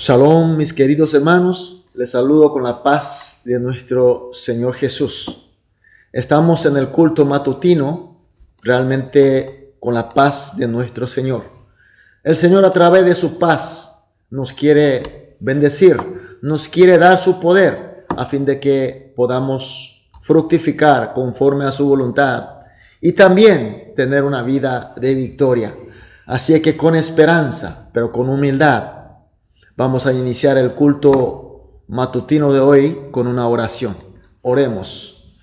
Shalom, mis queridos hermanos, les saludo con la paz de nuestro Señor Jesús. Estamos en el culto matutino, realmente con la paz de nuestro Señor. El Señor, a través de su paz, nos quiere bendecir, nos quiere dar su poder a fin de que podamos fructificar conforme a su voluntad y también tener una vida de victoria. Así que con esperanza, pero con humildad, vamos a iniciar el culto matutino de hoy con una oración. Oremos.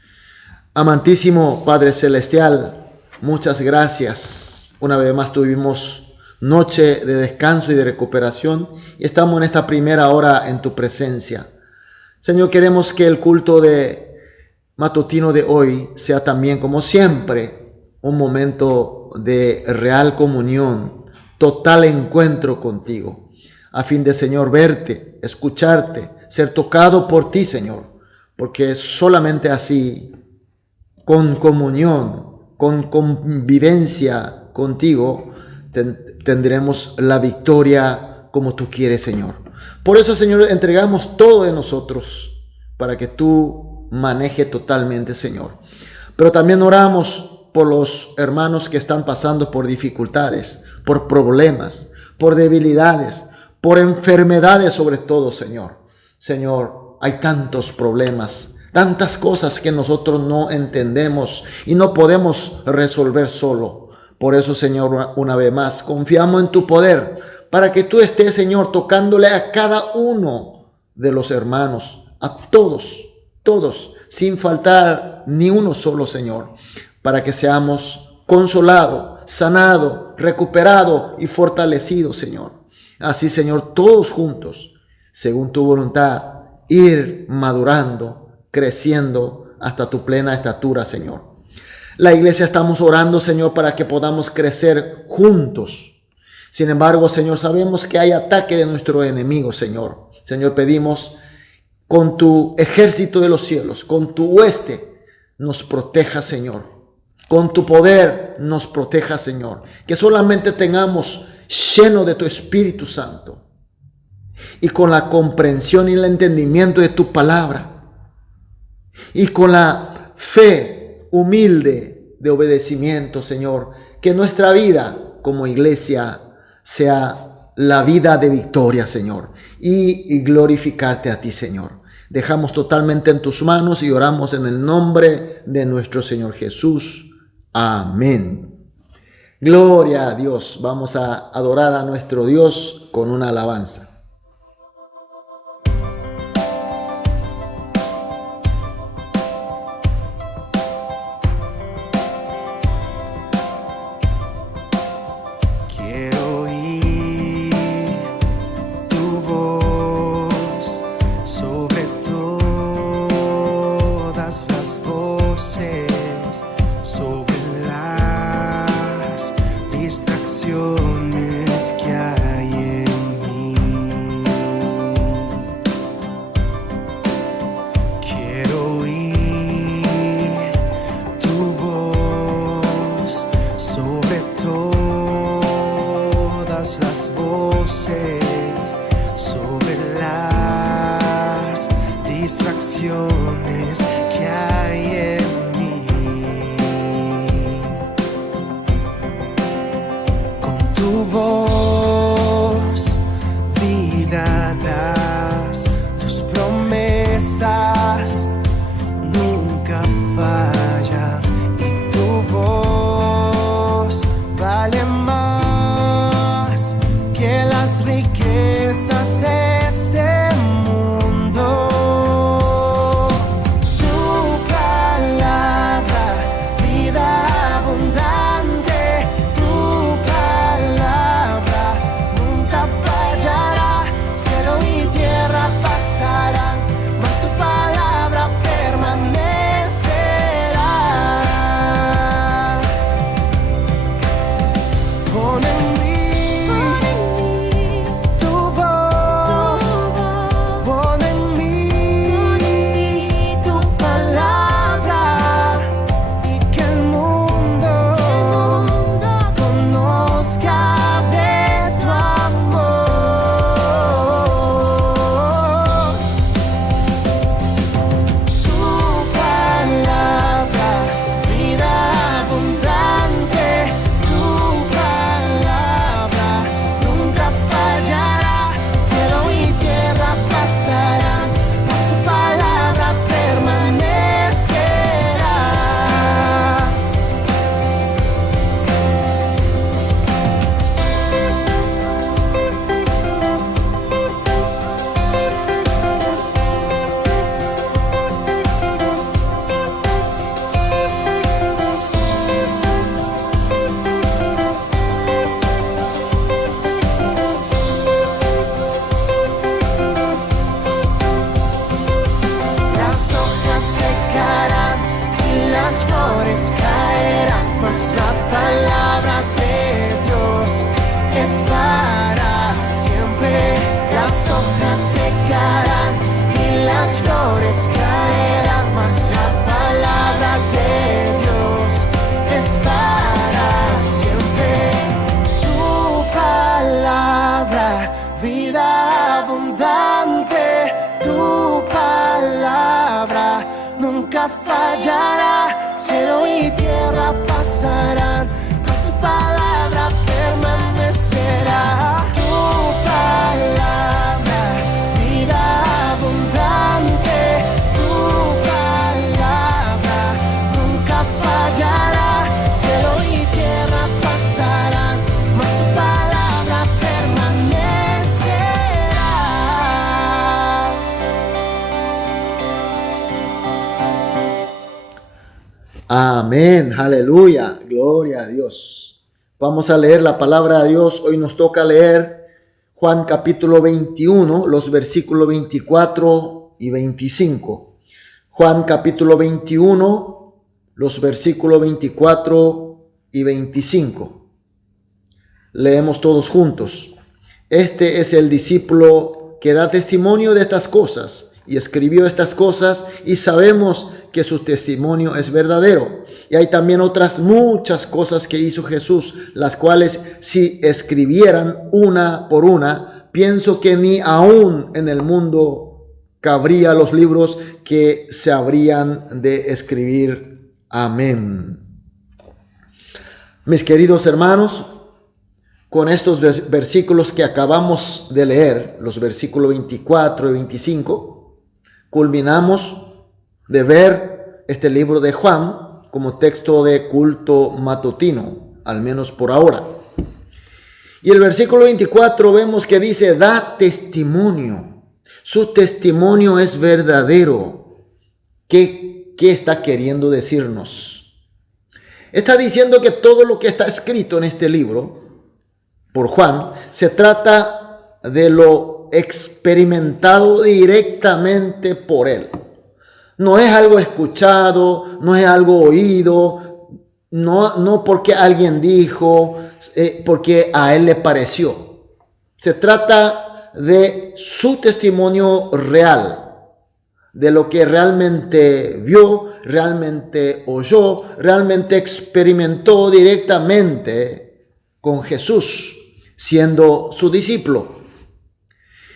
Amantísimo Padre Celestial, muchas gracias. Una vez más tuvimos noche de descanso y de recuperación y estamos en esta primera hora en tu presencia. Señor, queremos que el culto de matutino de hoy sea también, como siempre, un momento de real comunión, total encuentro contigo, a fin de, Señor, verte, escucharte, ser tocado por ti, Señor, porque solamente así, con comunión, con convivencia contigo, tendremos la victoria como tú quieres, Señor. Por eso, Señor, entregamos todo de nosotros para que tú manejes totalmente, Señor. Pero también oramos por los hermanos que están pasando por dificultades, por problemas, por debilidades, por enfermedades sobre todo, Señor. Señor, hay tantos problemas, tantas cosas que nosotros no entendemos y no podemos resolver solo. Por eso, Señor, una vez más, confiamos en tu poder para que tú estés, Señor, tocándole a cada uno de los hermanos, a todos, sin faltar ni uno solo, Señor, para que seamos consolados, sanados, recuperados y fortalecidos, Señor. Así, Señor, todos juntos, según tu voluntad, ir madurando, creciendo hasta tu plena estatura, Señor. La iglesia estamos orando, Señor, para que podamos crecer juntos. Sin embargo, Señor, sabemos que hay ataque de nuestro enemigo, Señor. Señor, pedimos con tu ejército de los cielos, con tu hueste, nos proteja, Señor. Con tu poder nos proteja, Señor. Que solamente tengamos lleno de tu Espíritu Santo y con la comprensión y el entendimiento de tu palabra y con la fe humilde de obedecimiento, Señor, que nuestra vida como iglesia sea la vida de victoria, Señor, y glorificarte a ti, Señor. Dejamos totalmente en tus manos y oramos en el nombre de nuestro Señor Jesús. Amén. Gloria a Dios. Vamos a adorar a nuestro Dios con una alabanza. Quiero oír tu voz sobre todas las voces, sobre las distracciones que hay en mí. Quiero oír tu voz sobre todas las voces, sobre las distracciones que hay en mí. Tu voz, vida das, tus promesas nunca fallan y tu voz vale más que las riquezas de este mundo. Tu palabra, vida abundante, tu palabra nunca fallará. Cielo y abundante, tu palabra nunca fallará. Cielo y tierra pasarán, mas tu palabra permanecerá. Tu palabra, vida abundante, tu palabra nunca fallará. Cielo y tierra pasarán, mas tu palabra permanecerá. Amén, aleluya, gloria a Dios. Vamos a leer la palabra de Dios. Hoy nos toca leer Juan capítulo 21, los versículos 24 y 25. Juan capítulo 21, los versículos 24 y 25. Leemos todos juntos. Este es el discípulo que da testimonio de estas cosas y escribió estas cosas, y sabemos que su testimonio es verdadero. Y hay también otras muchas cosas que hizo Jesús, las cuales si escribieran una por una, pienso que ni aún en el mundo cabría los libros que se habrían de escribir. Amén. Mis queridos hermanos, con estos versículos que acabamos de leer, los versículos 24 y 25, culminamos de ver este libro de Juan como texto de culto matutino, al menos por ahora. Y el versículo 24 vemos que dice, da testimonio. Su testimonio es verdadero. ¿Qué está queriendo decirnos? Está diciendo que todo lo que está escrito en este libro por Juan se trata de lo experimentado directamente por él. No es algo escuchado, no es algo oído, no porque alguien dijo, porque a él le pareció. Se trata de su testimonio real, de lo que realmente vio, realmente oyó, realmente experimentó directamente con Jesús, siendo su discípulo.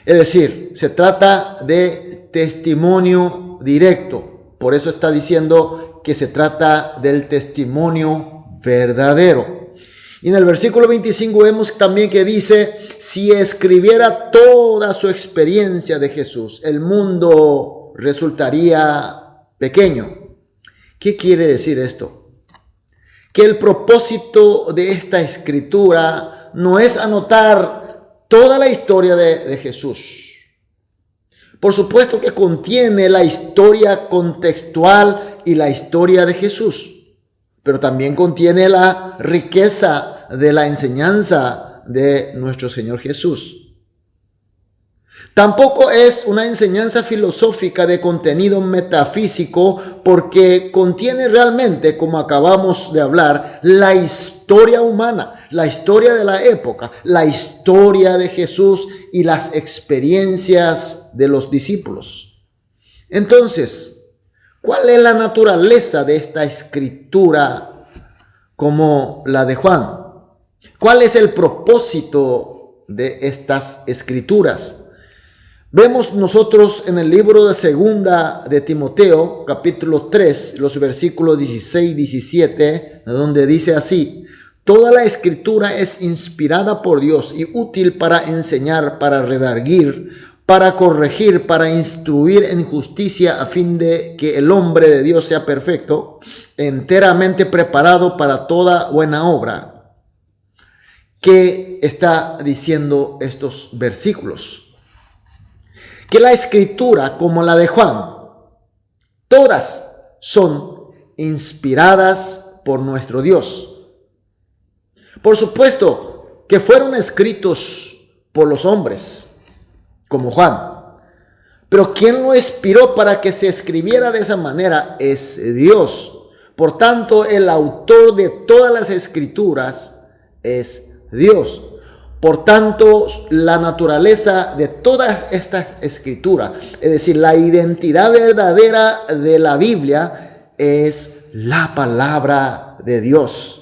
Es decir, se trata de testimonio directo. Por eso está diciendo que se trata del testimonio verdadero. Y en el versículo 25 vemos también que dice, si escribiera toda su experiencia de Jesús, el mundo resultaría pequeño. ¿Qué quiere decir esto? Que el propósito de esta escritura no es anotar toda la historia de Jesús. Por supuesto que contiene la historia contextual y la historia de Jesús, pero también contiene la riqueza de la enseñanza de nuestro Señor Jesús. Tampoco es una enseñanza filosófica de contenido metafísico, porque contiene realmente, como acabamos de hablar, la historia humana, la historia de la época, la historia de Jesús y las experiencias de los discípulos. Entonces, ¿cuál es la naturaleza de esta escritura como la de Juan? ¿Cuál es el propósito de estas escrituras? Vemos nosotros en el libro de Segunda de Timoteo, capítulo 3, los versículos 16 y 17, donde dice así: toda la escritura es inspirada por Dios y útil para enseñar, para redarguir, para corregir, para instruir en justicia, a fin de que el hombre de Dios sea perfecto, enteramente preparado para toda buena obra. ¿Qué está diciendo estos versículos? Que la escritura, como la de Juan, todas son inspiradas por nuestro Dios. Por supuesto que fueron escritos por los hombres, como Juan. Pero quien lo inspiró para que se escribiera de esa manera es Dios. Por tanto, el autor de todas las escrituras es Dios. Por tanto, la naturaleza de todas estas escrituras, es decir, la identidad verdadera de la Biblia, es la palabra de Dios.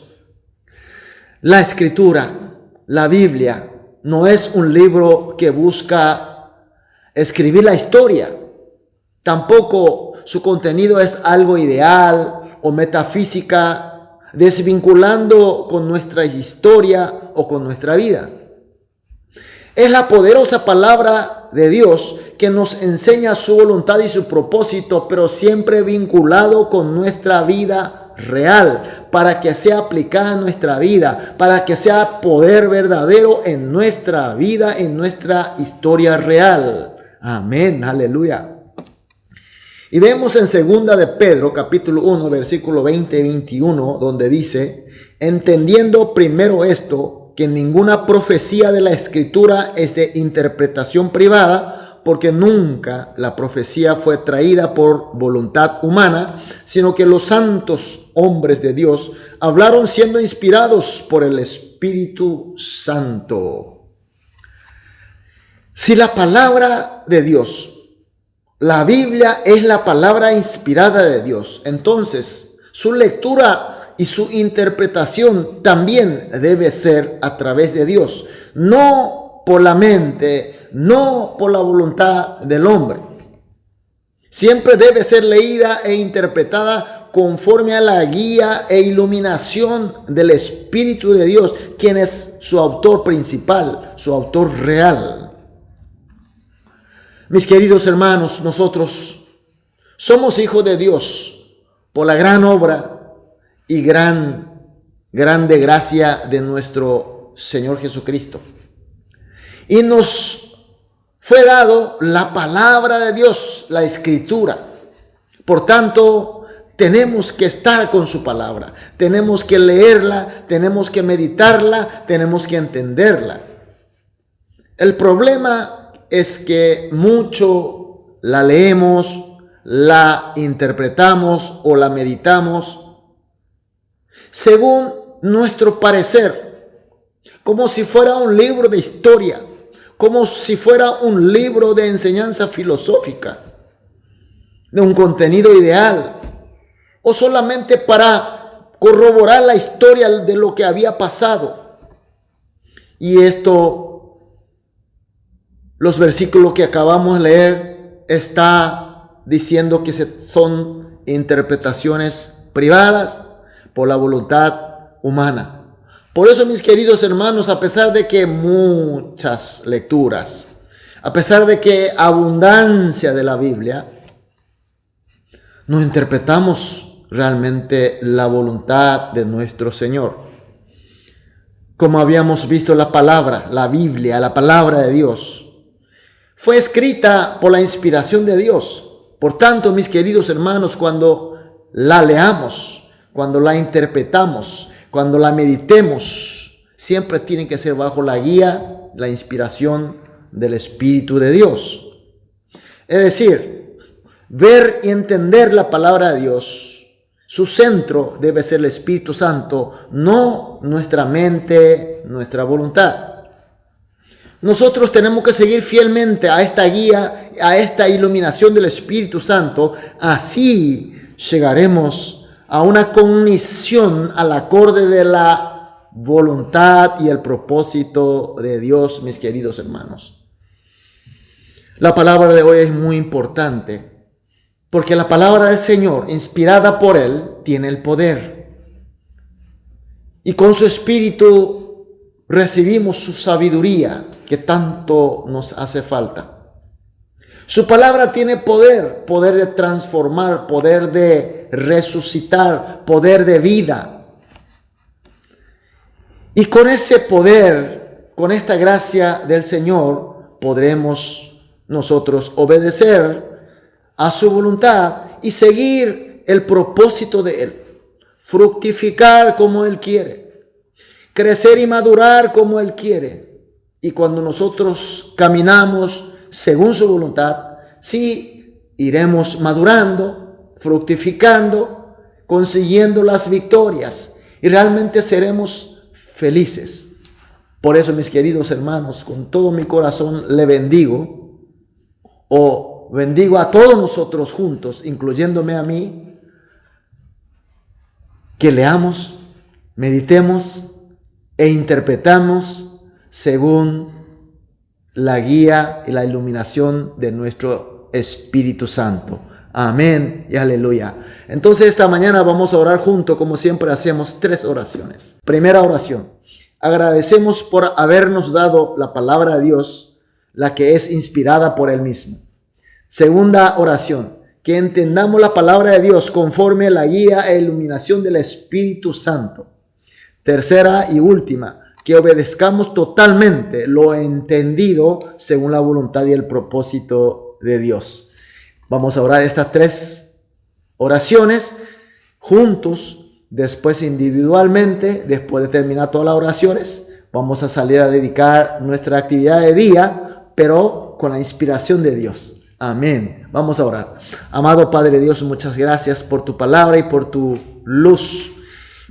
La escritura, la Biblia, no es un libro que busca escribir la historia. Tampoco su contenido es algo ideal o metafísica, desvinculando con nuestra historia o con nuestra vida. Es la poderosa palabra de Dios que nos enseña su voluntad y su propósito, pero siempre vinculado con nuestra vida real, para que sea aplicada en nuestra vida, para que sea poder verdadero en nuestra vida, en nuestra historia real. Amén, aleluya. Y vemos en 2 de Pedro, capítulo 1, versículo 20 y 21, donde dice: entendiendo primero esto, que ninguna profecía de la Escritura es de interpretación privada, porque nunca la profecía fue traída por voluntad humana, sino que los santos hombres de Dios hablaron siendo inspirados por el Espíritu Santo. Si la palabra de Dios, la Biblia, es la palabra inspirada de Dios, entonces su lectura y su interpretación también debe ser a través de Dios, no por la mente, no por la voluntad del hombre. Siempre debe ser leída e interpretada conforme a la guía e iluminación del Espíritu de Dios, quien es su autor principal, su autor real. Mis queridos hermanos, nosotros somos hijos de Dios por la gran obra y grande gracia de nuestro Señor Jesucristo. Y nos fue dado la palabra de Dios, la Escritura. Por tanto, tenemos que estar con su palabra, tenemos que leerla, tenemos que meditarla, tenemos que entenderla. El problema es que mucho la leemos, la interpretamos o la meditamos según nuestro parecer, como si fuera un libro de historia, como si fuera un libro de enseñanza filosófica, de un contenido ideal, o solamente para corroborar la historia de lo que había pasado. Y esto, los versículos que acabamos de leer, está diciendo que son interpretaciones privadas por la voluntad humana. Por eso, mis queridos hermanos, a pesar de que muchas lecturas, a pesar de que abundancia de la Biblia, no interpretamos realmente la voluntad de nuestro Señor. Como habíamos visto, la palabra, la Biblia, la palabra de Dios, fue escrita por la inspiración de Dios. Por tanto, mis queridos hermanos, cuando la leamos, cuando la interpretamos, cuando la meditemos, siempre tiene que ser bajo la guía, la inspiración del Espíritu de Dios. Es decir, ver y entender la palabra de Dios, su centro debe ser el Espíritu Santo, no nuestra mente, nuestra voluntad. Nosotros tenemos que seguir fielmente a esta guía, a esta iluminación del Espíritu Santo. Así llegaremos a una cognición al acorde de la voluntad y el propósito de Dios, mis queridos hermanos. La palabra de hoy es muy importante, porque la palabra del Señor, inspirada por Él, tiene el poder. Y con su Espíritu recibimos su sabiduría que tanto nos hace falta. Su palabra tiene poder, poder de transformar, poder de resucitar, poder de vida. Y con ese poder, con esta gracia del Señor, podremos nosotros obedecer a su voluntad y seguir el propósito de Él. Fructificar como Él quiere. Crecer y madurar como Él quiere. Y cuando nosotros caminamos según su voluntad, sí iremos madurando, fructificando, consiguiendo las victorias. Y realmente seremos felices. Por eso, mis queridos hermanos, con todo mi corazón le bendigo. O bendigo a todos nosotros juntos, incluyéndome a mí. Que leamos, meditemos e interpretamos según la guía y la iluminación de nuestro Espíritu Santo. Amén y aleluya. Entonces esta mañana vamos a orar juntos, como siempre hacemos, 3 oraciones. Primera oración. Agradecemos por habernos dado la palabra de Dios, la que es inspirada por Él mismo. Segunda oración. Que entendamos la palabra de Dios conforme a la guía e iluminación del Espíritu Santo. Tercera y última. Que obedezcamos totalmente lo entendido según la voluntad y el propósito de Dios. Vamos a orar estas 3 oraciones juntos, después individualmente. Después de terminar todas las oraciones, vamos a salir a dedicar nuestra actividad de día, pero con la inspiración de Dios. Amén. Vamos a orar. Amado Padre Dios, muchas gracias por tu palabra y por tu luz.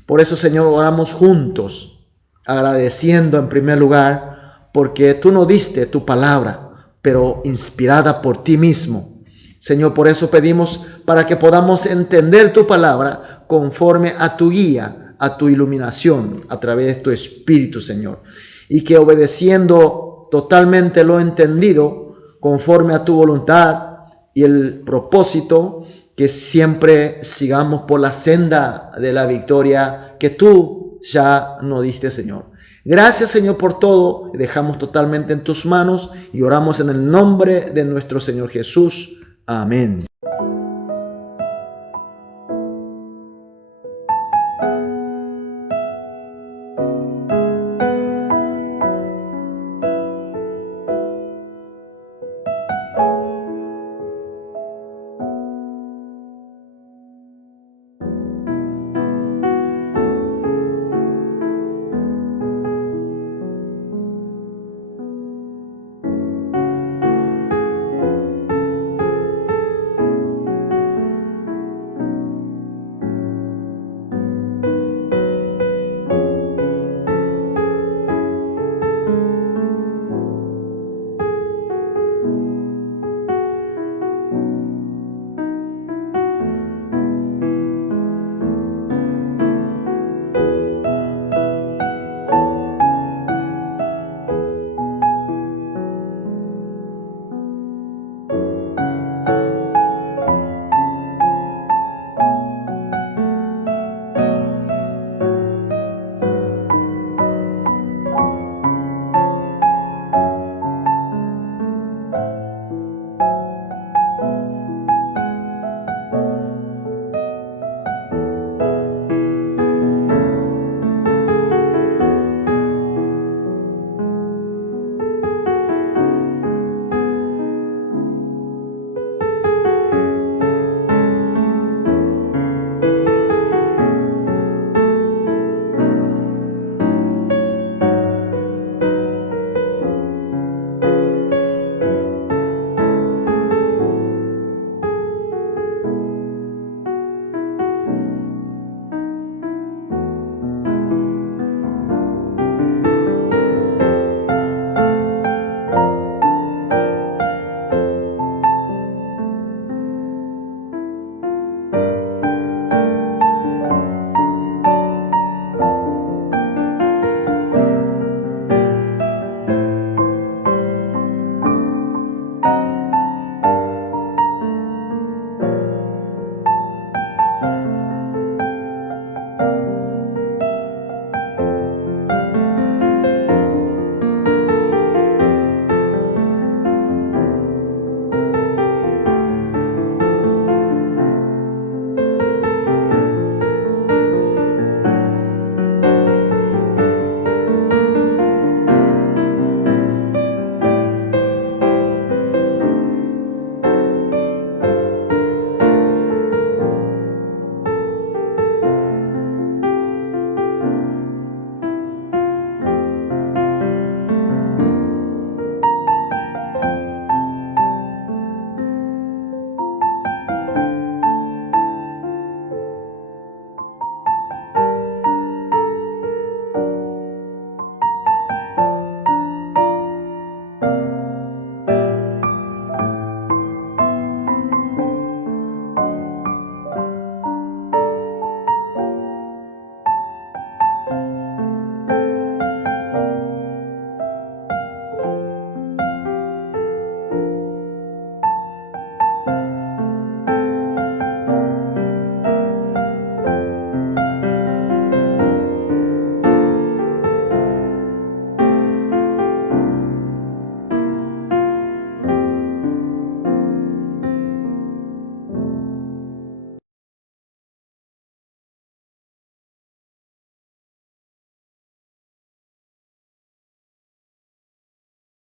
Por eso, Señor, oramos juntos, agradeciendo en primer lugar porque tú nos diste tu palabra, pero inspirada por ti mismo. Señor, por eso pedimos para que podamos entender tu palabra conforme a tu guía, a tu iluminación, a través de tu Espíritu, Señor. Y que obedeciendo totalmente lo entendido, conforme a tu voluntad y el propósito, que siempre sigamos por la senda de la victoria que tú ya nos diste, Señor. Gracias, Señor, por todo. Dejamos totalmente en tus manos y oramos en el nombre de nuestro Señor Jesús. Amén.